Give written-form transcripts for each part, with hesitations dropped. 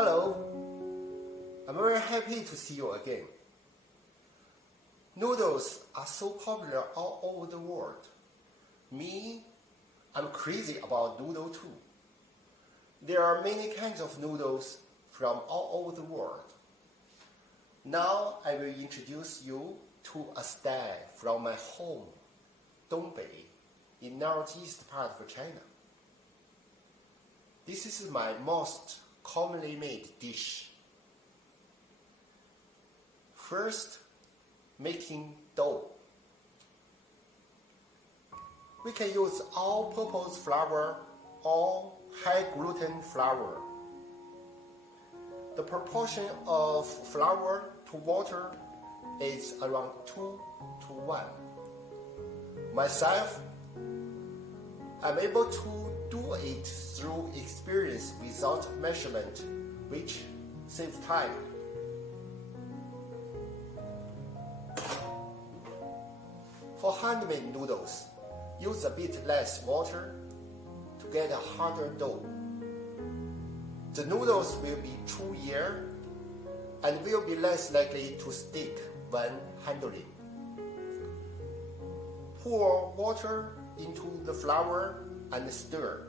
Hello, I'm very happy to see you again. Noodles are so popular all over the world. Me, I'm crazy about noodle too. There are many kinds of noodles from all over the world. Now I will introduce you to a style from my home, Dongbei, in northeast part of China. This is my most commonly made dish. First, making dough. We can use all-purpose flour or high-gluten flour. The proportion of flour to water is around 2 to 1. Myself, I'm able to do it through experience without measurement, which saves time. For handmade noodles, use a bit less water to get a harder dough. The noodles will be chewier and will be less likely to stick when handling. Pour water into the flour and stir.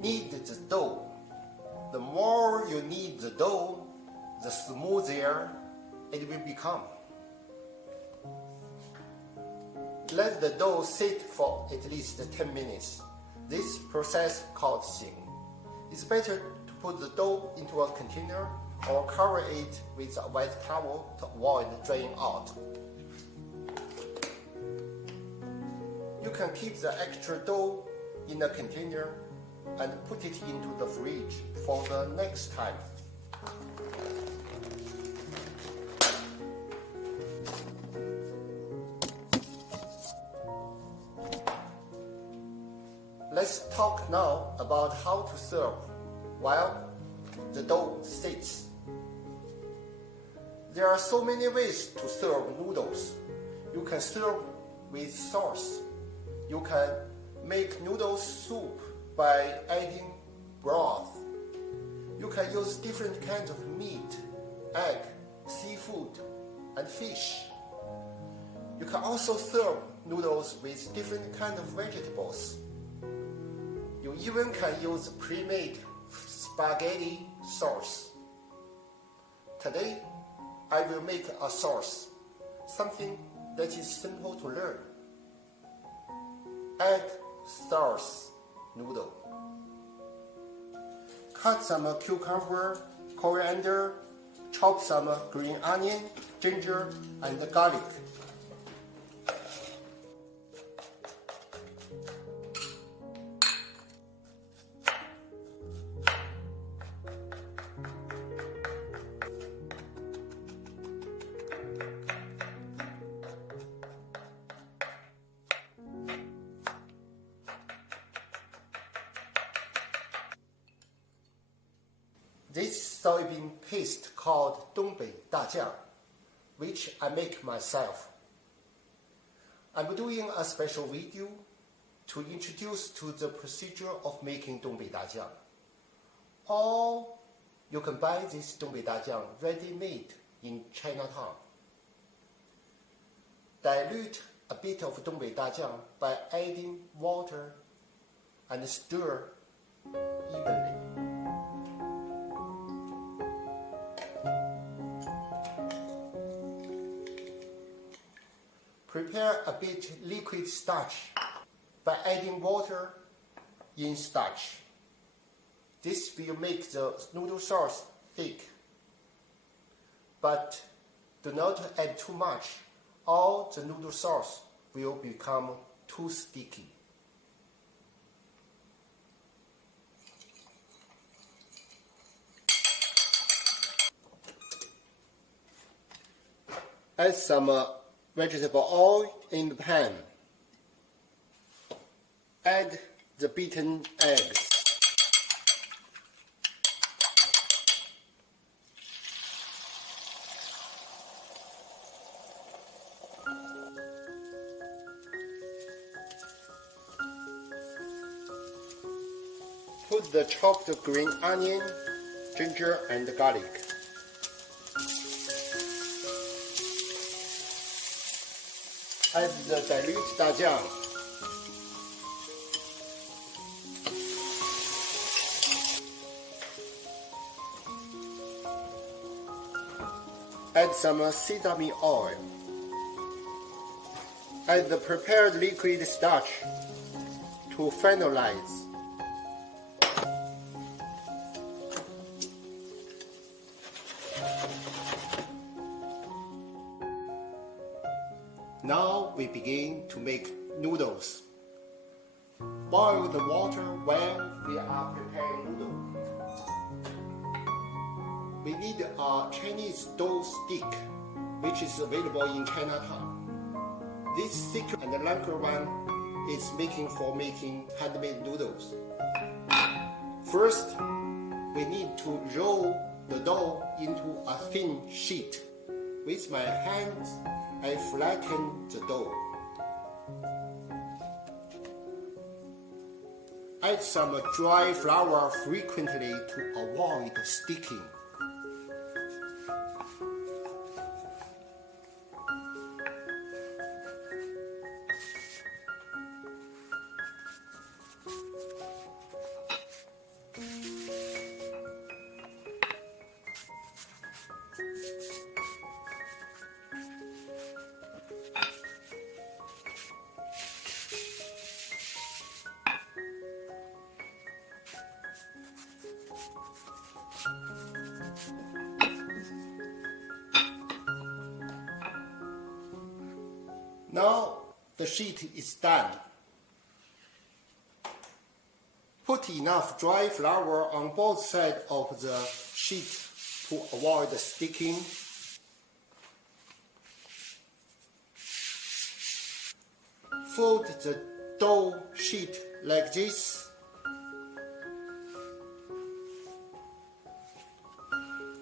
Knead the dough. The more you knead the dough, the smoother it will become. Let the dough sit for at least 10 minutes. This process called xing. It's better to put the dough into a container or cover it with a wet towel to avoid drying out. You can keep the extra dough in a container and put it into the fridge for the next time. Let's talk now about how to serve while the dough sits. There are so many ways to serve noodles. You can serve with sauce. You can make noodle soup by adding broth. You can use different kinds of meat, egg, seafood, and fish. You can also serve noodles with different kinds of vegetables. You even can use pre-made spaghetti sauce. Today, I will make a sauce, something that is simple to learn. Egg sauce noodle. Cut some cucumber, coriander, chop some green onion, ginger, and garlic. This soybean paste called Donbei China, which I make myself. I'm doing a special video to introduce to the procedure of making Donbei China. Or you can buy this Donbei China ready-made in Chinatown. Dilute a bit of Donbei China by adding water and stir evenly. Prepare a bit liquid starch by adding water in starch. This will make the noodle sauce thick. But do not add too much, or the noodle sauce will become too sticky. Add some vegetable oil in the pan. Add the beaten eggs. Put the chopped green onion, ginger, and garlic. Add the dilute 大酱. Add some sesame oil. Add the prepared liquid starch to finalize. Now we begin to make noodles. Boil the water while we are preparing noodles. We need a Chinese dough stick, which is available in Chinatown. This thicker and longer one is making handmade noodles. First, we need to roll the dough into a thin sheet. With my hands, I flatten the dough. Add some dry flour frequently to avoid sticking. Now the sheet is done. Put enough dry flour on both sides of the sheet to avoid sticking. Fold the dough sheet like this.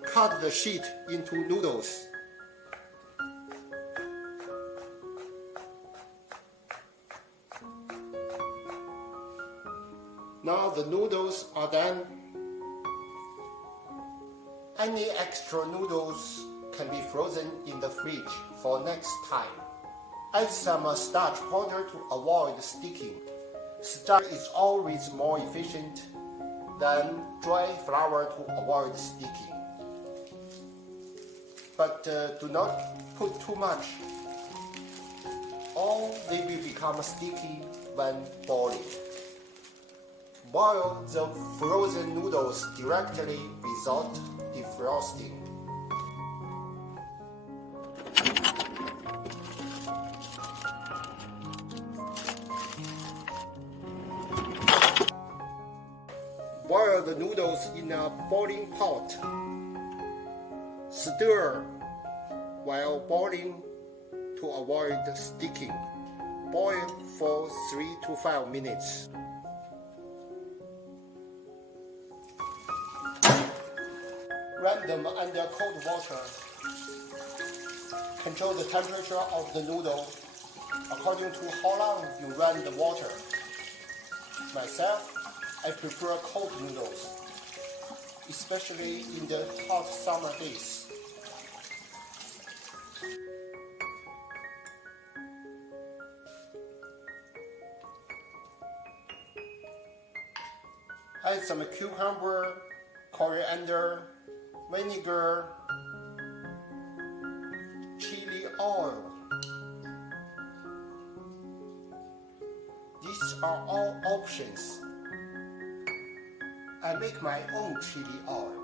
Cut the sheet into noodles. Now the noodles are done. Any extra noodles can be frozen in the fridge for next time. Add some starch powder to avoid sticking. Starch is always more efficient than dry flour to avoid sticking. But do not put too much, or they will become sticky when boiling. Boil the frozen noodles directly without defrosting. Boil the noodles in a boiling pot. Stir while boiling to avoid sticking. Boil for 3 to 5 minutes. Run them under cold water. Control the temperature of the noodle according to how long you run the water. Myself, I prefer cold noodles, especially in the hot summer days. Add some cucumber, coriander, vinegar, chili oil. These are all options. I make my own chili oil.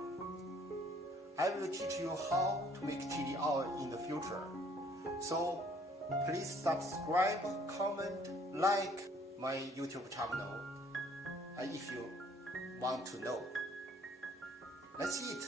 I will teach you how to make chili oil in the future. So please subscribe, comment, like my YouTube channel, and if you want to know. Let's eat.